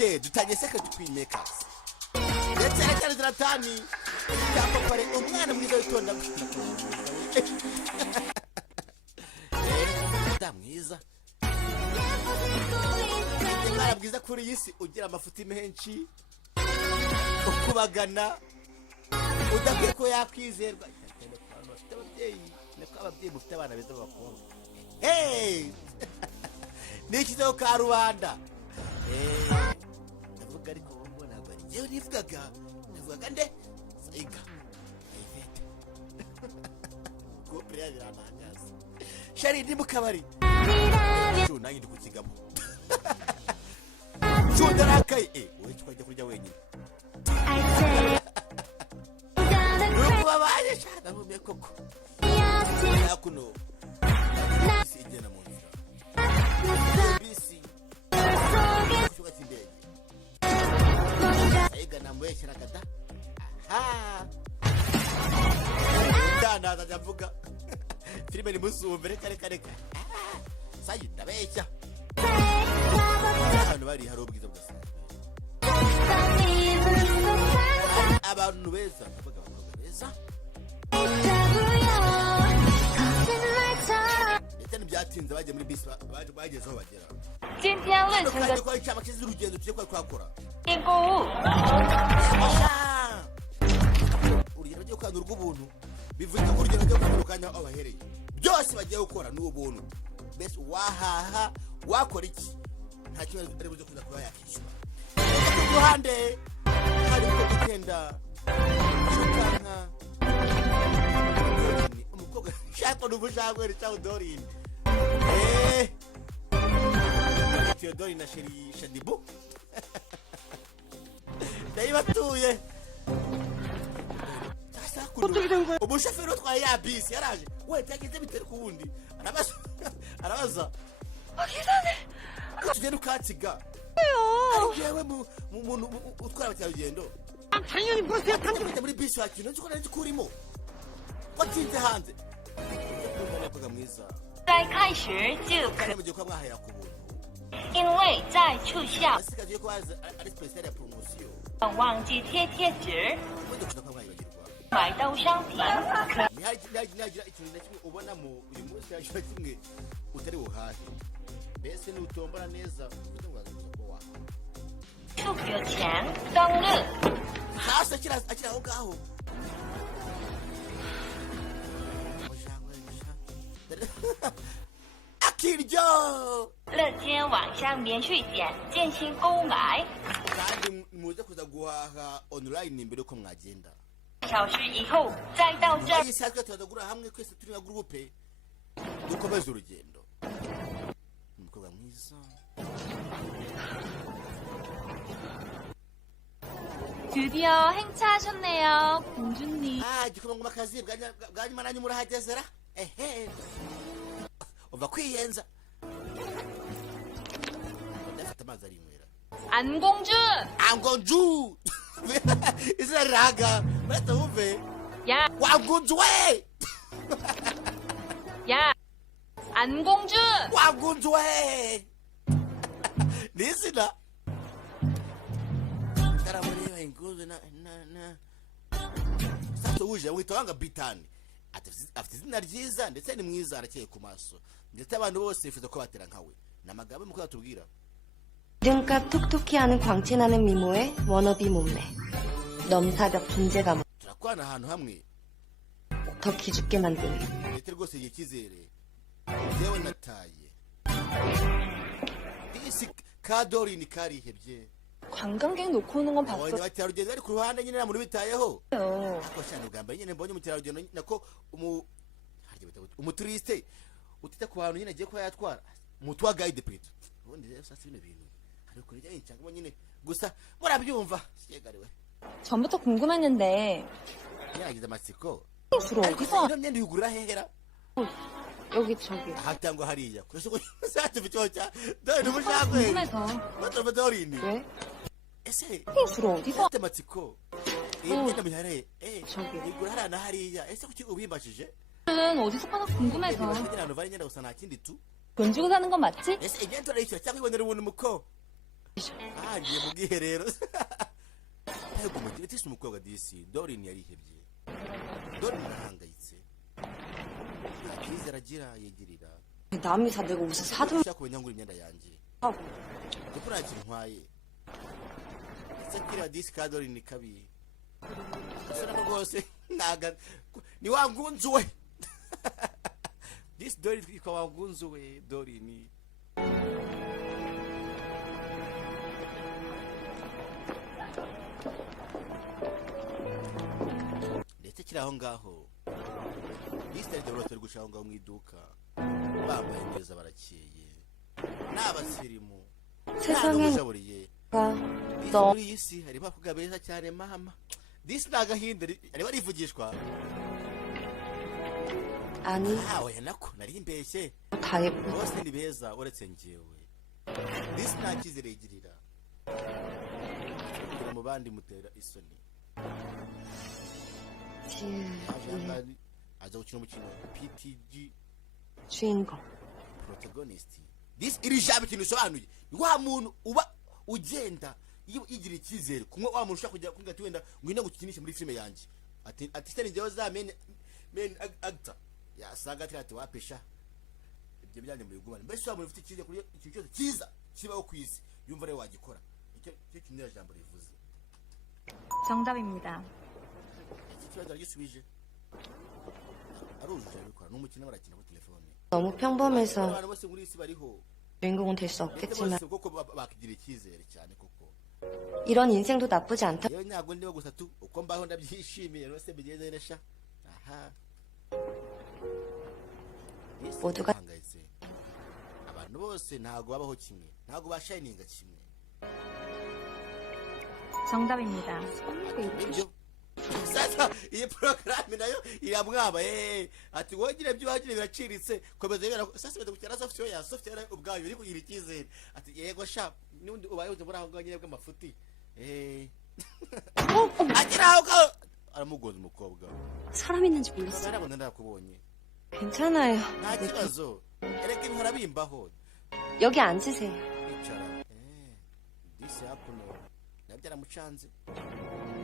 Okay, dutangiye 𝑠𝑒𝑐𝑟𝑒𝑡 Queen Makers. Ndetse cyane ziratani. Cyapa pare umwana mwiza witonda. Mwiza. Umwana bwiza kuri iyi si ugira amafuti menshi. Ukubagana. Udakwiye ko yakwizerwa. Nako ababyeyi mufite abana beza b'abakobwa. Hey! Nikizo ka Rwanda. Ndavuga ariko mbona bari. Yewe nivugaga nde? Saiga. Ivete. Ko priya biranangaza. Shari ndi mukabari. Nanjye ndi kukigamo. Darakaye. Wowe twajya kurya wenyine. Babaye cyane mu mekoko. Yakuno. Sijena mu nzira. Bisi. Shuka tindege. Aiga namweshera kata. Aha. Dana ndavuga. Filime ni musumbe reka. Sayi ndabeshya. Abantu bari hari ubwiza bwose. Abantu beza ndavuga abantu beza. Ndetse byatinze baje muri bisi bagezeho bagera. 今天问成的 Kwa chama kizi urugendo tuje kwa kwakora. 购物。 Urugendo ryo kwandura ubuntu. Bivuga ko urugendo ryo kwandukanya abahereye. Byose bagiye gukora n'ubuntu. Bese wahaha wakora iki? Nta kibazo ari buze kuza kuba yakishyura. Ku ruhande hari ko gutenda shukana umukobwa shaka n'ubushagwe 𝛹𝚎 Theodore na Sheri Shadibu ndayibatuye umushoferi utwaye ya bisi yaraje we tageze bitari ku wundi arabaza tugenda ukatsiga yewe mu utwara abakerarugendo 당연히 버스에 탄다. muri bisi wakino nzi ko nari kurimo watinze hanze mwiza 在开始就可， mu gihe kwa mwahera ku buntu 因为在促销， asigaje ko ari special ya promotion 忘记贴贴纸， wende kuza kwa mwayibagirwa 买到商品可 ntihagira ikintu na kimwe ubona mu uyu munsi yagira kimwe utari buhahe mbese nutombora neza kugira ngo azaza ko wa 不有钱登录， hasi akira aho ngaho akiryo 乐间网上连续点建新购买， kandi muze kuza guhaha online mbere ko mwagenda 小时以后再到这儿。 iyi saka tuzagura hamwe twese turi na groupe dukomeza urugendo umukobwa mwiza 드디어 행차하셨네요, 공주님. igikomangoma kazi bwanyuma nanyu murahagezera ehe uva kwiyenza ndafata amazi ari inywera 안공주! 안gon주 izina riraga muretse wumve 야, wangunju we 야! 안공주! wangunju we ni izina karamureba ingunzu na sasa uje wita wanga bitani afite izina ryiza ndetse ni mwiza arakeye ku maso ndetse abantu bose bifuza ko batera nkawe n'amagambo muko batubwira 이름값 톡톡히 하는 광채나는 미모의 워너비 몸매 넘사벽 존재감 turakwana ahantu hamwe 더 기죽게 만드는 ndetse rwose igihe cyizere yewe nataye isi kadori ni karihebye 관광객 놓고 오는 건 abonye 봤어요. abakerarugendo bari ku ruhande nyine namuri bitayeho ako cyane bwa mbere nyine mbonye umukerarugendo nako umuturiste utita ku bantu nyine agiye kuba yatwara mutwa guide plate ubundi rero sasa bino bintu hari kuri jya cyangwa nyine gusa murabyumva yegariwe 전부터 궁금했는데 yagize amatsiko 주로 어디서 이런 myenda yugurira hehera 여기 저기 hatangwa hariya kurashiko sasa bicocha dore n'ubushakwe 궁금해서 bato dorini 왜? ese 주로 어디서 ate amatsiko myenda mihare 저기 igura harana hariya ese kuki ubimbashije 는 어디서 파나 궁금해서 abantu bari nyenda gusa nta kindi tu 돈 주고 사는 건 맞지? ese igento rayishyura cyangwa ibonera ubuntu muko ngiye mu bwiherero. Yego mugiye tisi umukobwa disi Dorin yarihebye. Dorin arahangayitse. Akizera agira yigirira. 남이 사대고 무슨 사돈 ushaka kunyangura imyenda yanjye. 하고. Dukora ntwaye. Sekira disi ka Dorin ni kabi. Sura rwose naga ni wangunzuwe. This Dorin kwa wangunzuwe Dorin. Ndetse kiri aho ngaho Mr. Dorothy ari gushaka ngaho mu iduka bambaye neza barakeye n'abasirimu 세상에 너 muri iyi si hari bavuga beza cyane mama this nagahinda ari barivugishwa 아니 oya nako nari imbeshye 다 예뻐. bose ni beza uretse njyewe this ntakizere igirira kugira mu bandi mutera isoni aza gukina umukino PTG 주인공. protagonist this iri jambo ikintu bisobanuye ni wa muntu uba ugenda iyo igira icyizere kumwe wa muntu ushaka kujya kunga ati wenda ngwino gukinisha muri filime yanjye ati se njyewe za main actor yasaga ati wapesha ibyo byanye muri gumana mbese wa muntu ufite icyizere kuri ikintu cyose cyiza kibaho ku isi yumva rero wagikora icyo kintu jambo rivuze. 정답입니다. ikibazo gisubije arujuje abikora n'umukino barakina kuri telefone. 너무 평범해서 abantu bose muri isi bariho 주인공은 될 수 없겠지만 koko bakigira icyizere cyane koko 이런 인생도 나쁘지 않다. yewe ntabwo ndiho gusa tu uko mbaho ndabyishimiye rwose bigeze nesha aha 모두가 hangayitse abantu bose ntabwo babaho kimwe ntabwo bashayininga kimwe. 정답입니다. ibyo sasa iyi porogaramu nayo iramwaba ati wongere ibyo wagira biraciritse komeza yera sasa bade gukira software ubwayo iri kugira icyizere ati yego sha n'undi ubaye uze muri aho nganye bw'amafuti agira aho aramugoza umukobwa 사람 있는지 몰랐어. narabona ndakubonye 괜찮아요. nta kibazo erega ibintu arabimbaho 여기 앉으세요. icara disi hakuno nabyaramucanze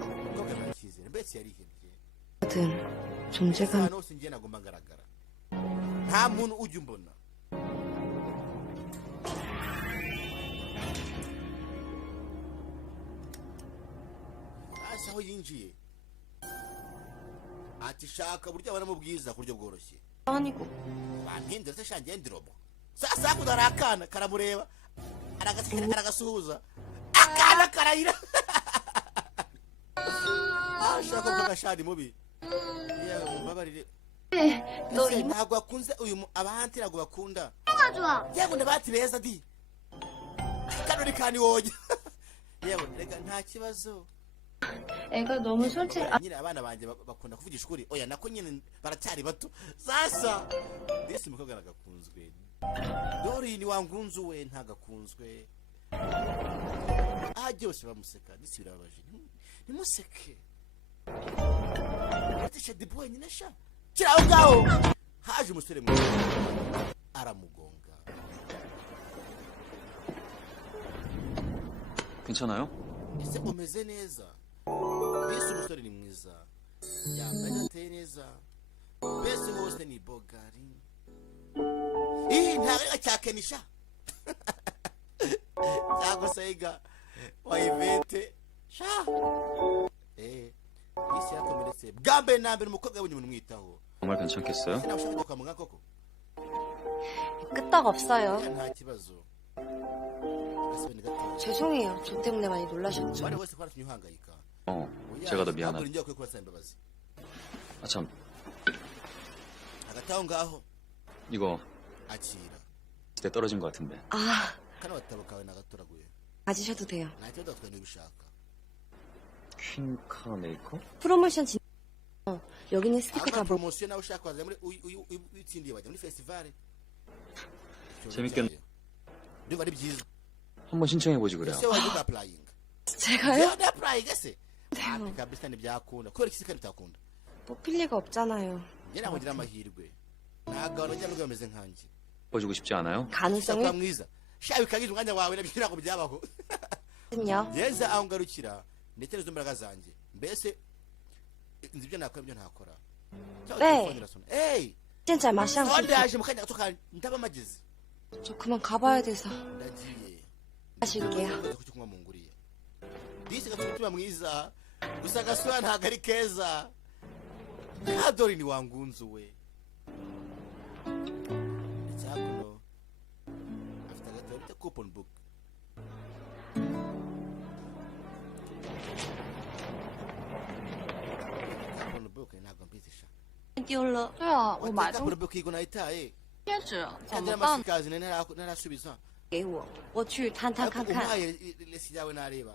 umukobwa nta cyizere mbese yarihebye 모든 존재감 ahantu hose ngiye nagomba ngaragara nta muntu ujya umbona. hasi aho yinjiye ati shaka buryo abona mu bwiza ku buryo bworoshye 아니고 bampindura se shangiye ndirobo sasa hakuno hari akana karamureba aragasuhuza akana karayira ashaka ko gashari mubi yewe mbabarire ese ntabwo akunze uyu abahanti ntabwo bakunda yego ndabati beza di kanori kandi woje yewe rega nta kibazo 애가 너무 솔직히 nyine abana banje bakunda kuvugisha ukuri oya nako nyine baracyari bato sasa disi mukobwa nagakunzwe Dorin wangunzuwe ntagakunzwe byose bamuseka disi birabaje nimuseke batisha diboy nyine sha kiraho ngaho haje umusore mwiza aramugonga. 괜찮아요? ese umeze neza bese umusore ni mwiza yambaye ateye neza bese hose ni bogari ntabwo cyakenisha cyangwa se yiga wayivete sha isi yakomeretse bwa mbere na mbere umukobwa yabonye umuntu umwitaho 정말 괜찮겠어요? nawe ushaka kwa muganga koko 끄떡 없어요. nta kibazo 죄송해요. 저 때문에 많이 놀라셨죠. bari bose twaratumye uhangayika 제가 더 미안하다. njye kuri kubasaba imbabazi. 아, 참. hagati aho ngaho 이거 akira 집에 떨어진 것 같은데. 아, kano gatabo kawe nagatoraguye 가지셔도 돼요. nta kibazo twari ubishaka 퀸카 메이커? 프로모션 진 여기는 스티커 aka 다 뭐. promosiyo nawe ushaka waza muri uyitsindiye bajya muri festivale 재밌겠네. ndumva ari byiza 한번 신청해보지 그래요. ese wajya ugapulayinga 제가요? udapulayinga se hafi kabisa ntibyakunda kubera iki kandi utakunda 뽑힐 리가 없잖아요. njye ntabwo ngira amahirwe ntabwo abantu bajya nubwo bameze nkanjye 뽑아주고 싶지 않아요? kuba 가능성이 mwiza sha bikagije umwanya wawe nabyo ntabwo byabaho Nyo. yeza aho ngarukira ndetse n'izo mbaraga zanjye mbese nzi ibyo nakora ibyo ntakora 네. 现在马上就 yaje mu kanya gato kandi ndaba amagezi 저 그만 가봐야 돼서 ndagiye 마실게요. kuki kunywa munguriye disi gafite umutima mwiza gusa gasura ntabwo ari keza kadori ni wangunzu we icyakuno afite agatabo bita coupon book coupon book ntabwo mbizisha 丢了。对啊，我买 coupon 东西 book yigo nayitaye 贴纸怎 kandi 么办？ amasikazi narasubiza 给我，我去摊摊看看。 umuhaye lesi yawe nareba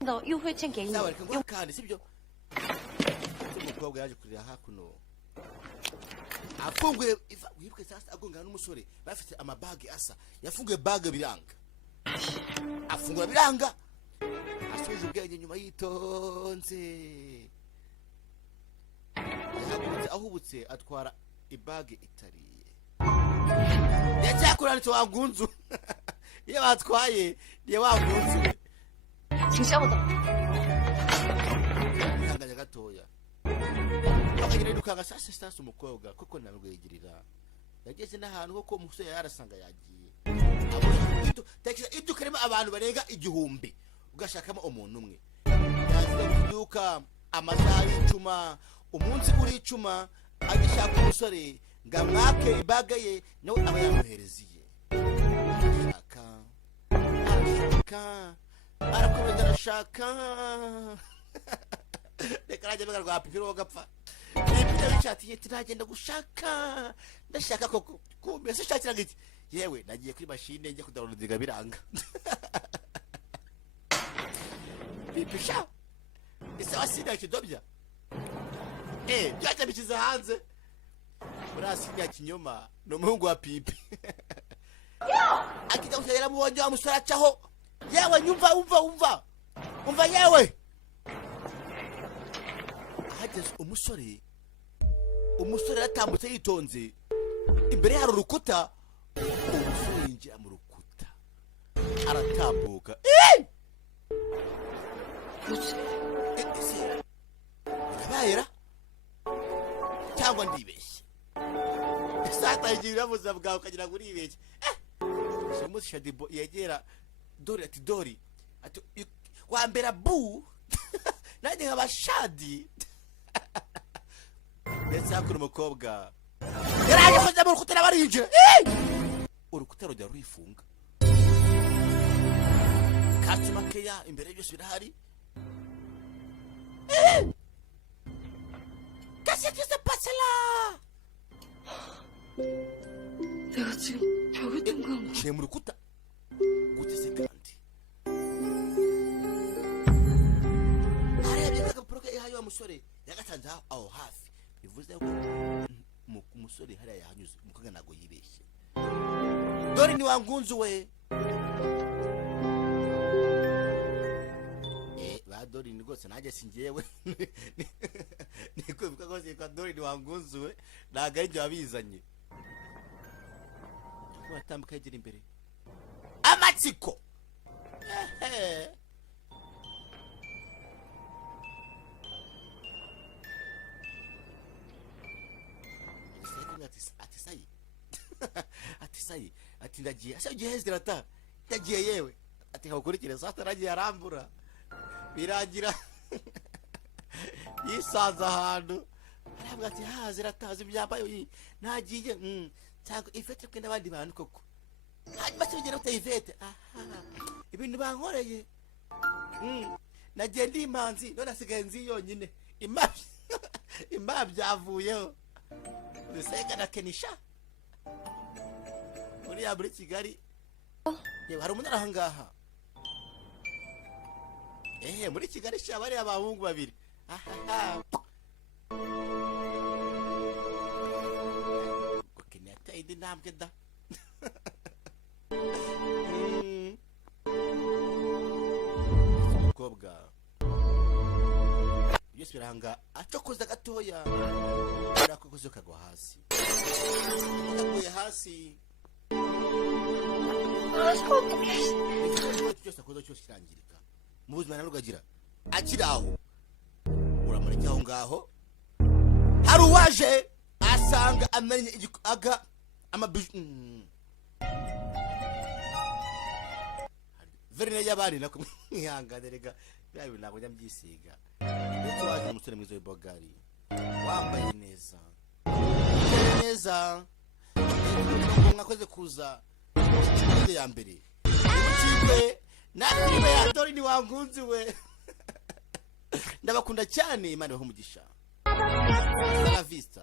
的优惠券给你， sawa reka ngo kandi sibyo umukobwa yaje kurira hakuno afunguye wibuke sasa agongana n'umusore bafite amabage asa yafunguye bage biranga afungura biranga asubije ubwenge nyuma yitonze yahagurutse ahubutse atwara ibage itariye yacyakuranitse wangunzu iyo batwaye niyo wangunzu 请稍等。 ihanganye gatoya bakagenda dukanga sasa umukobwa kuko namwegirira yageze n'ahantu koko umusore yarasanga yagiye tekisa ibyo karema abantu barenga igihumbi ugashakamo umuntu umwe yaziye kuduka amasaha y'icuma umunsi uri icuma agishaka umusore ngamwake ibaga ye nawe aba yamuhereziye arashaka arakomeza arashaka reka najya mbega rwa pipi rwogapfa pipi w'icyati turagenda gushaka ndashaka koko kumbe se ushakiraga iki yewe nagiye kuri mashine njya kudownloadinga biranga pipi sha ese wasina kidobya byajya bikiza hanze urasinya kinyoma no muhungu wa pipi akijya gushyira mu wonje wa musore acaho yewe nyumva umva yewe hageze umusore yatambutse yitonze imbere hari urukuta umusore yinjira mu rukuta aratambuka birabayera cyangwa ndibeshye isatangira iravuza bwawe ukagira ngo uribeshye umunsi shadibo yegera dori ati dori ati wambera bu nanjye nkaba shadi ndetse hakuna umukobwa yaraje kuza mu rukuta n'abarinjira urukuta rujya rwifunga kacuma keya imbere byose birahari qu'est-ce passe là 내가 지금 벽을 뜬 건가? 제 mu rukuta gute se kandi arebye agapuro ke yahaye wa musore yagatanze aho hafi bivuze ko umusore hariya yahanyuze umukobwa ntabwo yibeshye dore ni wangunzu we ba dore ni rwose nanjye singewe niko bivuga rwose ko dore ni wangunzu we ntabwo ari ibyo wabizanye watambuka yegera imbere amatsiko ati sayi ati ndagiye ase ugiye hezira ata ndagiye yewe ati nkagukurikire sasa aragiye arambura birangira yisanze ahantu aravuga ati hazira atazi ibyambaye nagiye cyangwa ifete kwe n'abandi bantu koko hanyuma se ugera utaye ifete ibintu bankoreye nagiye ndi imanzi none asigaye nzi yonyine imba byavuyeho bisega na kenisha muri Kigali yewe hari umuntu aha ngaha muri Kigali sha bari abahungu babiri keneta indi ntambwe da umukobwa byose biranga acokoza gatoya arakokoze kagwa hasi kaguye hasi cyose akoze cyose kirangirika mu buzima narugagira akiri aho uramureke aho ngaho hari uwaje asanga amenye aga amabiju verine y'abandi nako mwihangane rega yawe ntabwo nyambyisiga ndetse waje umusore mwiza w'ibogari wambaye neza neza mwakoze kuza ikindi ya mbere ukiwe na filime ya Dori ni wangunzi we ndabakunda cyane Imana ibahe umugisha la vista